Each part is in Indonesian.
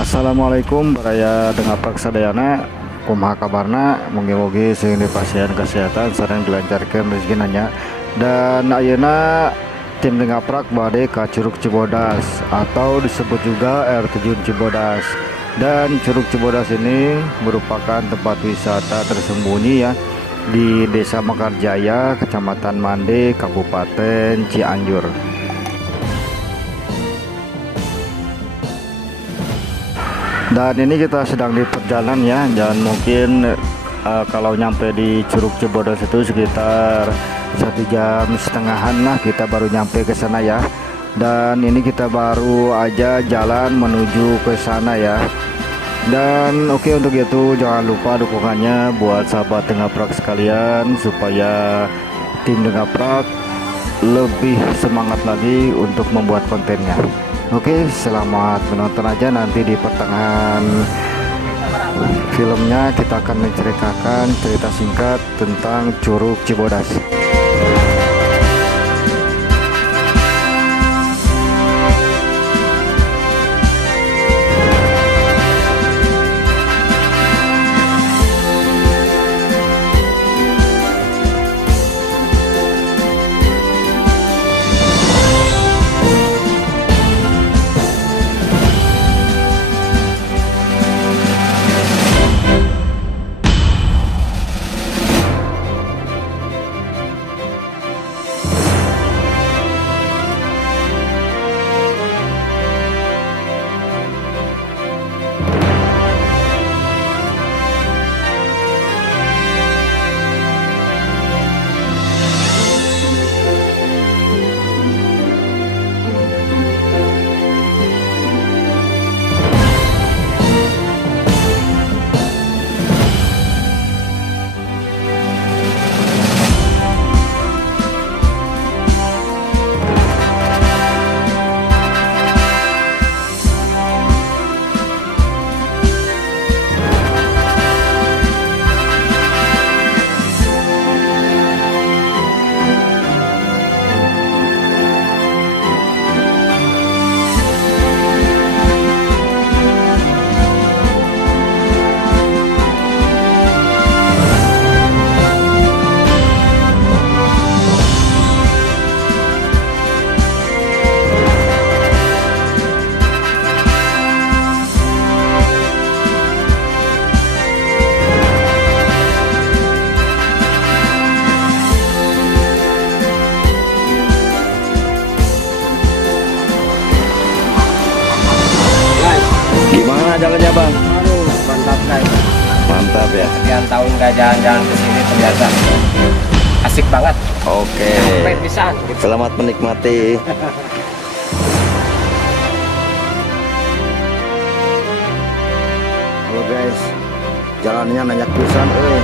Assalamualaikum baraya dengan sadayana kumaha kabarna mugi-mugi sing dipasieun kesehatan sareng dilancarkeun rezeki nanya. Dan ayeuna tim Dengaprak bade ka Curug Cibodas atau disebut juga air terjun Cibodas. Dan Curug Cibodas ini merupakan tempat wisata tersembunyi ya di Desa Mekarjaya, Kecamatan Mande, Kabupaten Cianjur. Dan ini kita sedang di perjalanan ya, dan mungkin kalau nyampe di Curug Cibodas itu sekitar 1,5 jam lah kita baru nyampe ke sana ya. Dan ini kita baru aja jalan menuju ke sana ya. Dan oke, untuk itu jangan lupa dukungannya buat sahabat Dengaprak sekalian supaya tim Dengaprak lebih semangat lagi untuk membuat kontennya. Oke, selamat menonton aja. Nanti di pertengahan filmnya kita akan menceritakan cerita singkat tentang Curug Cibodas. Gimana jalannya bang? Aduh, mantap guys. Mantap ya. Sekian tahun gak jalan-jalan ke sini ternyata asik banget. Oke. Sampai bisa. Selamat menikmati. Halo guys, jalannya nanyak pisan euy.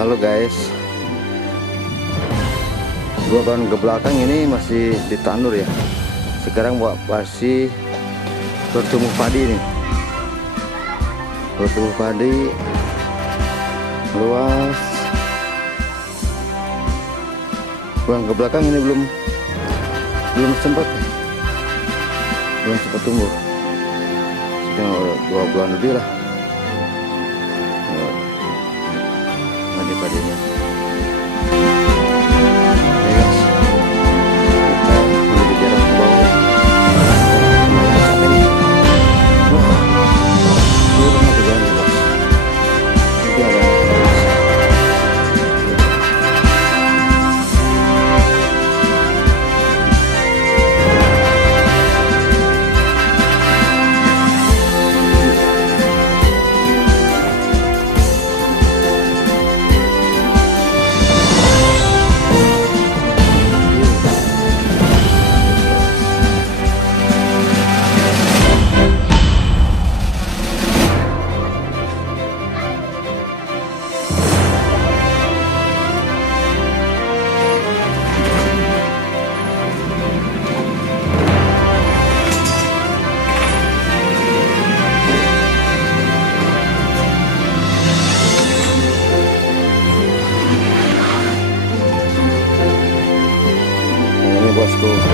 Halo guys, gua ban ke belakang ini masih ditandur ya. Sekarang masih bertumbuh padi nih, bertumbuh padi luas. Ban ke belakang ini belum sempat tumbuh. Sekitar 2 bulan lebih lah padi-padinya. Ya guys, kita menuju jarak ke bawah. Sampai nih. Wah, turun lagi jalannya bos. Ini ada bosku.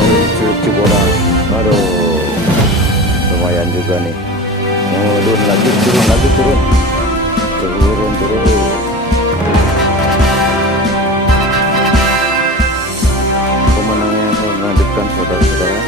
Menuju Curug Cibodas. Aduh, lumayan juga nih. Oh, turun lagi, turun. Pemandangan yang sangat mengejutkan, saudara-saudara.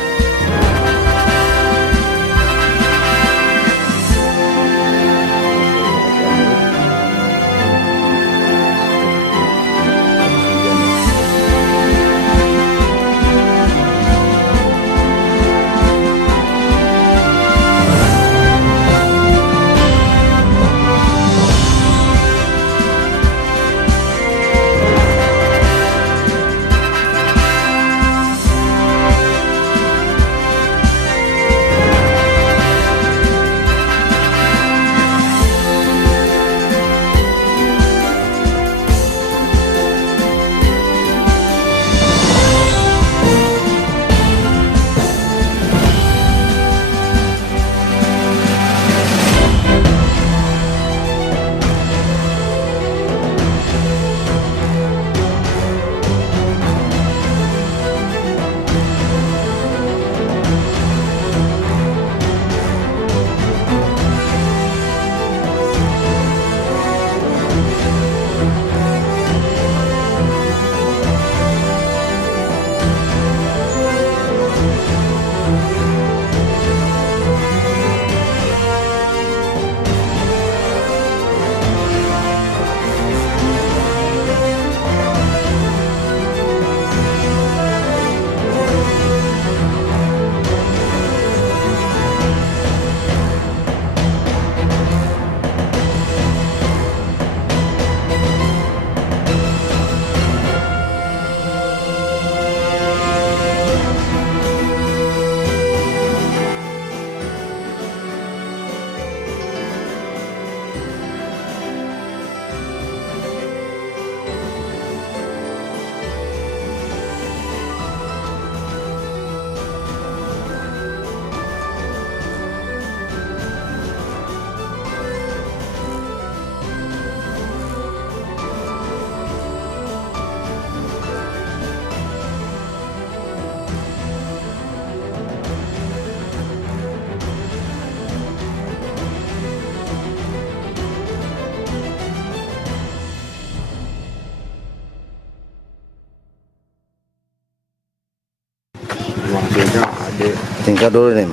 Tinggal dulu nih.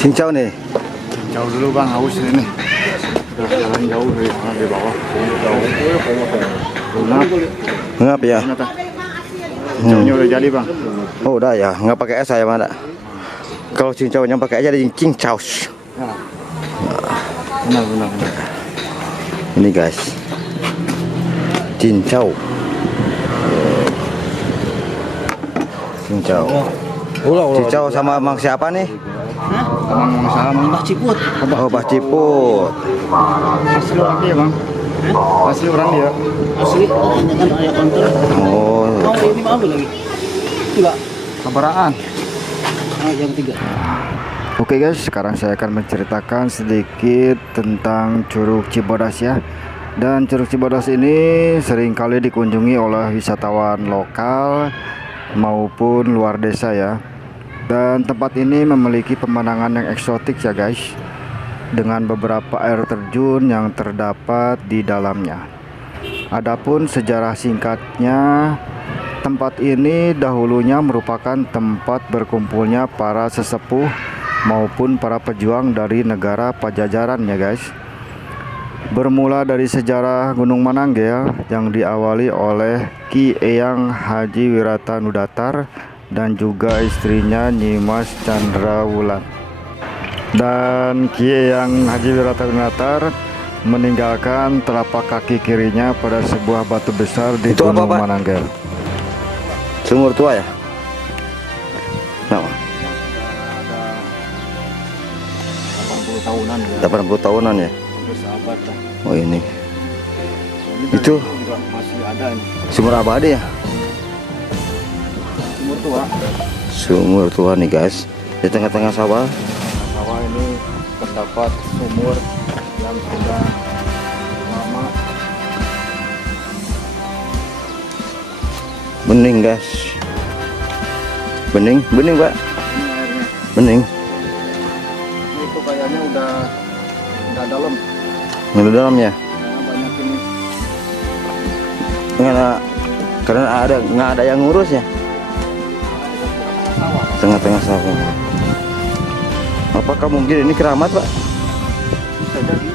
Cincau nih. Jauh dulu bang, haus ini. Udah jalan jauh dari bawah. Ngap ya? Cincaunya udah jadi bang. Oh udah ya, nggak pakai es saya mana? Kalau cincaunya pakai aja jadi cincau. Benar. Ini guys, cincau. Cincau sama Mang siapa nih? Mbah Ciput. Oh, Mbah Ciput. Asli orang dia bang. Asli orang dia. Asli, tanyakan ayah kantor. Oh, Mau ini apa lagi? Tiga. Kabaraan. Yang tiga. Oke guys, sekarang saya akan menceritakan sedikit tentang Curug Cibodas ya. Dan Curug Cibodas ini seringkali dikunjungi oleh wisatawan lokal maupun luar desa ya. Dan tempat ini memiliki pemandangan yang eksotik ya guys, dengan beberapa air terjun yang terdapat di dalamnya. Adapun sejarah singkatnya, tempat ini dahulunya merupakan tempat berkumpulnya para sesepuh maupun para pejuang dari negara Pajajaran ya guys. Bermula dari sejarah Gunung Mananggel yang diawali oleh Ki Eyang Haji Wiratanudatar dan juga istrinya Nyimas Chandrawulan. Dan Ki Eyang Haji Wiratanudatar meninggalkan telapak kaki kirinya pada sebuah batu besar di Itu Gunung apa, Pak? Mananggel. sumur tua ya? Nah, 80 tahunan ya. 80 tahunan ya? Bersahabat lah. Oh ini Ini Itu? juga masih ada ini. sumur abadi ya? Sumur tua. Sumur tua nih guys, di tengah-tengah sawah. Sawah ini terdapat sumur yang sudah lama Bening guys. Bening Pak. Bening. Itu kayaknya udah dalam. Udah dalam ya. Banyak ini. Nggak ada yang ngurus ya. Tengah-tengah sawah. Apakah mungkin ini keramat Pak? Bisa jadi.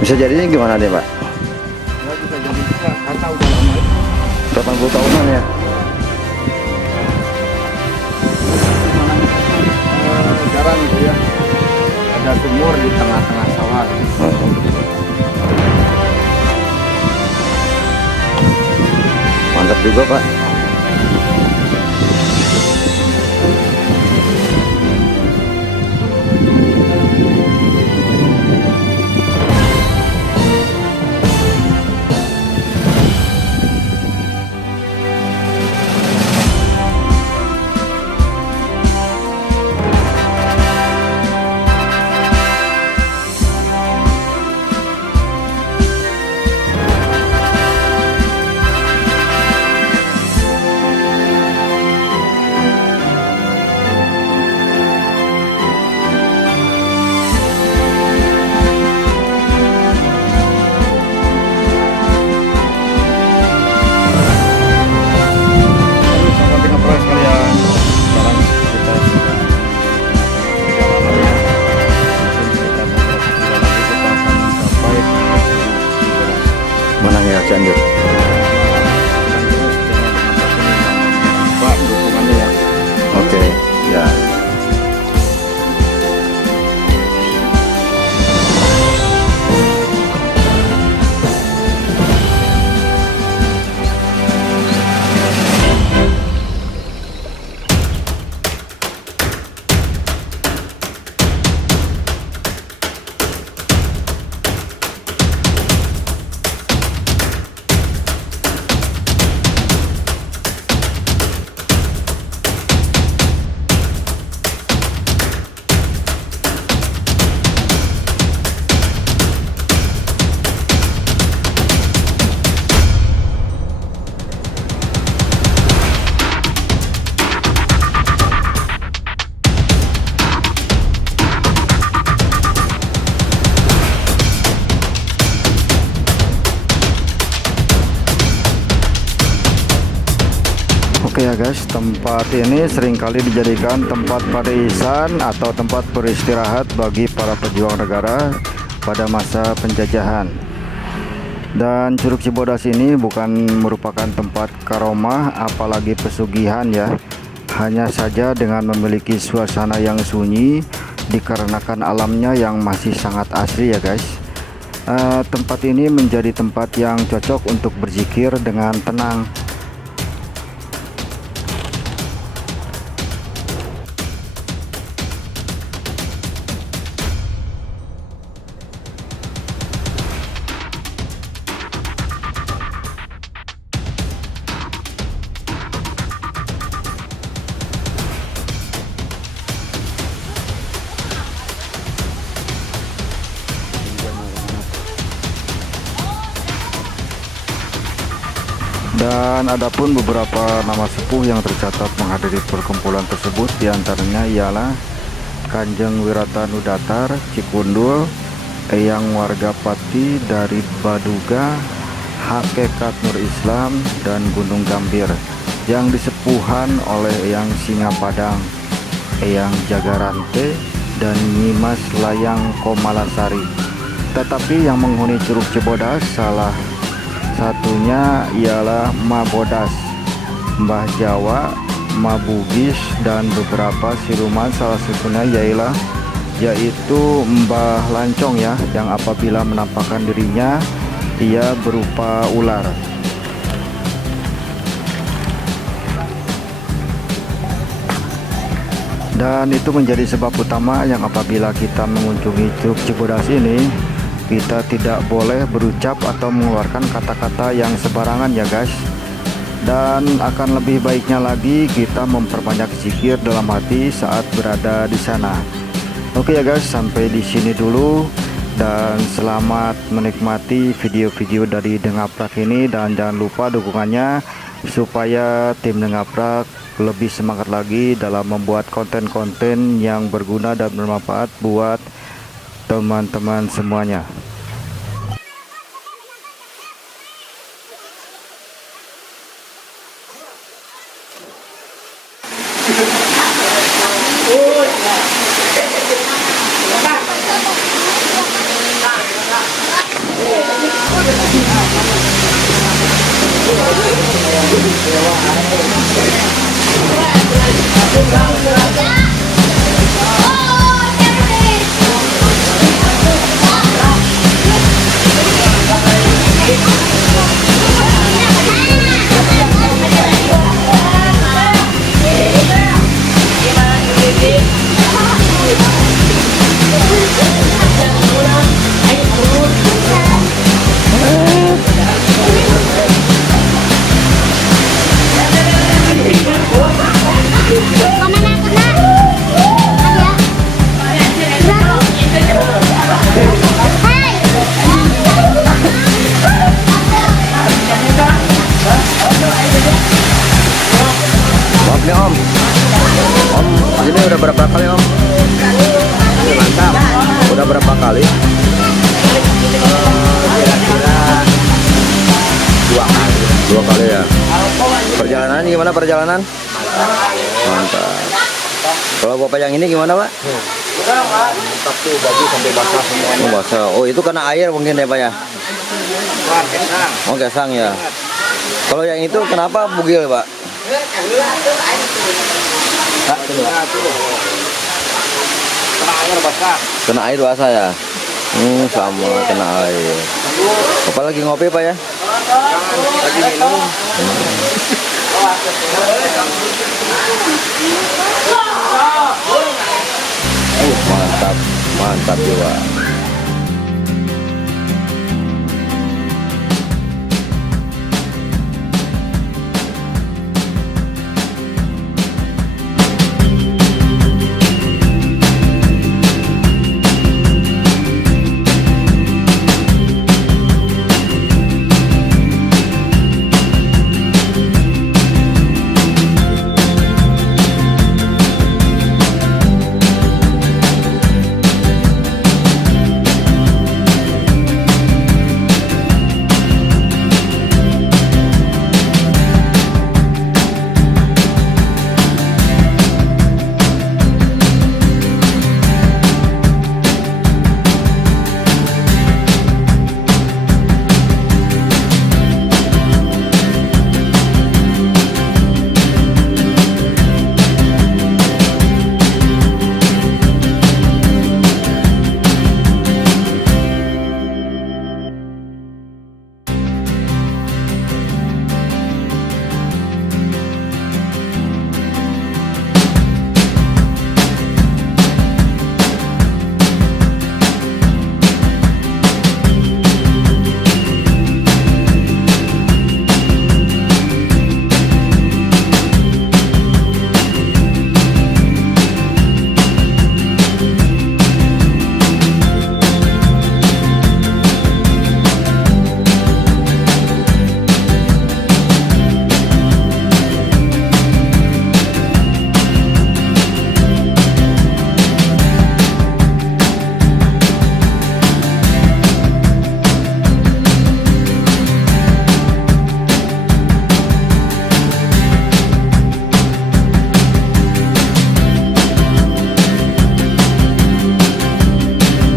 Bisa jadinya gimana deh Pak? Ya, bisa jadi karena udah lama. 80 tahunan ya. Jarang itu ya. Ada sumur di tengah-tengah sawah. Mantap juga Pak. Menangnya Cianjur. Pak, dukungannya ya. Oke, ya. Oke ya guys, tempat ini seringkali dijadikan tempat padaisan atau tempat beristirahat bagi para pejuang negara pada masa penjajahan. Dan Curug Cibodas ini bukan merupakan tempat karomah apalagi pesugihan ya. Hanya saja dengan memiliki suasana yang sunyi dikarenakan alamnya yang masih sangat asri ya guys. Tempat ini menjadi tempat yang cocok untuk berzikir dengan tenang. Dan adapun beberapa nama sepuh yang tercatat menghadiri perkumpulan tersebut, diantaranya ialah Kanjeng Wiratanudatar Cikundul, Eyang Warga Pati dari Baduga, Hakikat Nur Islam, dan Gunung Gambir yang disepuhan oleh Eyang Singapadang, Eyang Jagarante, dan Nyimas Layang Komalasari. Tetapi yang menghuni Curug Cibodas salah satunya ialah Mabodas, Mbah Jawa, Mabugis, dan beberapa siluman, salah satunya yaitu Mbah Lancong ya, yang apabila menampakkan dirinya ia berupa ular. Dan itu menjadi sebab utama yang apabila kita mengunjungi Curug Cibodas ini, kita tidak boleh berucap atau mengeluarkan kata-kata yang sembarangan ya guys. Dan akan lebih baiknya lagi kita memperbanyak zikir dalam hati saat berada di sana. Oke ya guys, sampai di sini dulu dan selamat menikmati video-video dari Dengaprak ini, dan jangan lupa dukungannya supaya tim Ngaprak lebih semangat lagi dalam membuat konten-konten yang berguna dan bermanfaat buat teman-teman semuanya. Maaf nih Om. Om ini udah berapa kali Om? Mantap. Udah berapa kali? Kira-kira 2 kali. 2 kali ya. Perjalanan gimana perjalanan? Mantap. Kalau Bapak yang ini gimana Pak? Mantap tuh, baju sampai basah semuanya. Oh, basah. Oh itu karena air mungkin ya Pak ya? Wah, kesang. Oh gesang ya. Kalau yang itu kenapa bugil Pak? Kena air basah. Kena air basah ya? Sama kena air. Bapak lagi ngopi Pak ya? Lagi minum. Mantap, mantap juga.